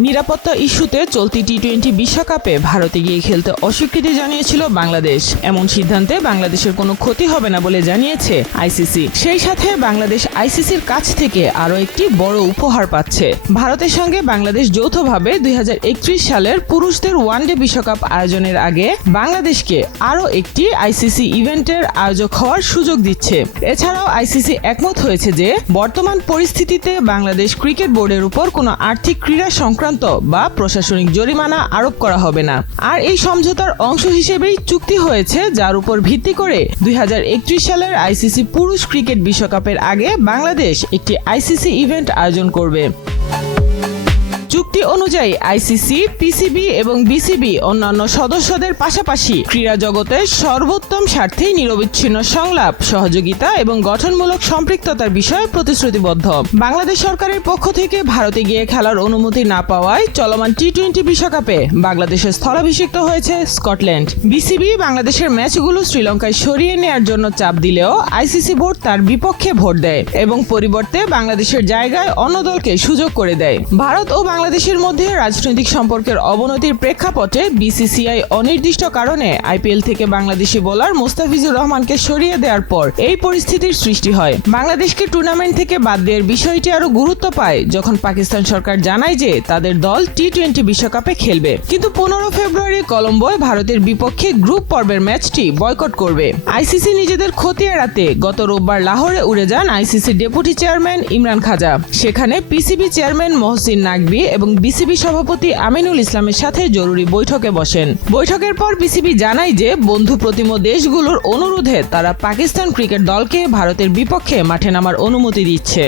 নিরাপত্তা ইস্যুতে চলতি টি-20 বিশ্বকাপে ভারতে গিয়ে খেলতে অস্বীকৃতি জানিয়েছিল বাংলাদেশ। এমন সিদ্ধান্তে বাংলাদেশের কোনো ক্ষতি হবে না বলে জানিয়েছে আইসিসি। সেই সাথে বাংলাদেশ আইসিসির কাছ থেকে আরও একটি বড় উপহার পাচ্ছে। ভারতের সঙ্গে বাংলাদেশ যৌথভাবে 2031 সালের পুরুষদের ওয়ানডে বিশ্বকাপ আয়োজনের আগে বাংলাদেশকে আরও একটি আইসিসি ইভেন্টের আয়োজক হওয়ার সুযোগ দিচ্ছে। এছাড়াও আইসিসি একমত হয়েছে যে বর্তমান পরিস্থিতিতে বাংলাদেশ ক্রিকেট বোর্ডের উপর কোনো আর্থিক ক্রীড়া সংক্রান্ত বা প্রশাসনিক জরিমানা আরোপ করা হবে না। আর এই সমঝোতার অংশ হিসেবেই চুক্তি হয়েছে, যার উপর ভিত্তি করে 2031 সালের আইসিসি পুরুষ ক্রিকেট বিশ্বকাপের আগে বাংলাদেশ একটি আইসিসি ইভেন্ট আয়োজন করবে। চুক্তি অনুযায়ী আইসিসি, পিসিবি এবং বিসিবি অন্যান্য সদস্যদের পাশাপাশি ক্রীড়া জগতের সর্বোত্তম স্বার্থেই নিরবিচ্ছিন্ন সংলাপ, সহযোগিতা এবং গঠনমূলক সম্পৃক্ততার বিষয়ে প্রতিশ্রুতিবদ্ধ। বাংলাদেশ সরকারের পক্ষ থেকে ভারতে গিয়ে খেলার অনুমতি না পাওয়ায় চলমান টি-20 বিশ্বকাপে বাংলাদেশের স্থলাভিষিক্ত হয়েছে স্কটল্যান্ড। বিসিবি বাংলাদেশের ম্যাচগুলো শ্রীলঙ্কায় সরিয়ে নেওয়ার জন্য চাপ দিলেও আইসিসি বোর্ড তার বিপক্ষে ভোট দেয় এবং পরিবর্তে বাংলাদেশের জায়গায় অন্য দলকে সুযোগ করে দেয়। ভারত ও বাংলাদেশের মধ্যে রাজনৈতিক সম্পর্কের অবনতির প্রেক্ষাপটে বিসিসিআই অনির্দিষ্ট কারণে আইপিএল থেকে বাংলাদেশি বোলার মুস্তাফিজুর রহমানকে সরিয়ে দেওয়ার পর এই পরিস্থিতির সৃষ্টি হয়। বাংলাদেশকে টুর্নামেন্ট থেকে বাদ দেওয়ার বিষয়টি আরো গুরুত্ব পায় যখন পাকিস্তান সরকার জানায় যে তাদের দল টি-20 বিশ্বকাপে খেলবে, কিন্তু 15 ফেব্রুয়ারি কলম্বোয় ভারতের বিপক্ষে গ্রুপ পর্বের ম্যাচটি বয়কট করবে। আইসিসি নিজেদের ক্ষতি এড়াতে গত রোববার লাহোরে উড়ে যান আইসিসি ডেপুটি চেয়ারম্যান ইমরান খাজা। সেখানে পিসিবি চেয়ারম্যান মহসিন নাকভি এবং বিসিবি সভাপতি আমিনুল ইসলামের সাথে জরুরি বৈঠকে বসেন। বৈঠকের পর বিসিবি জানায় যে বন্ধু প্রতিম দেশগুলোর অনুরোধে তারা পাকিস্তান ক্রিকেট দলকে ভারতের বিপক্ষে মাঠে নামার অনুমতি দিচ্ছে।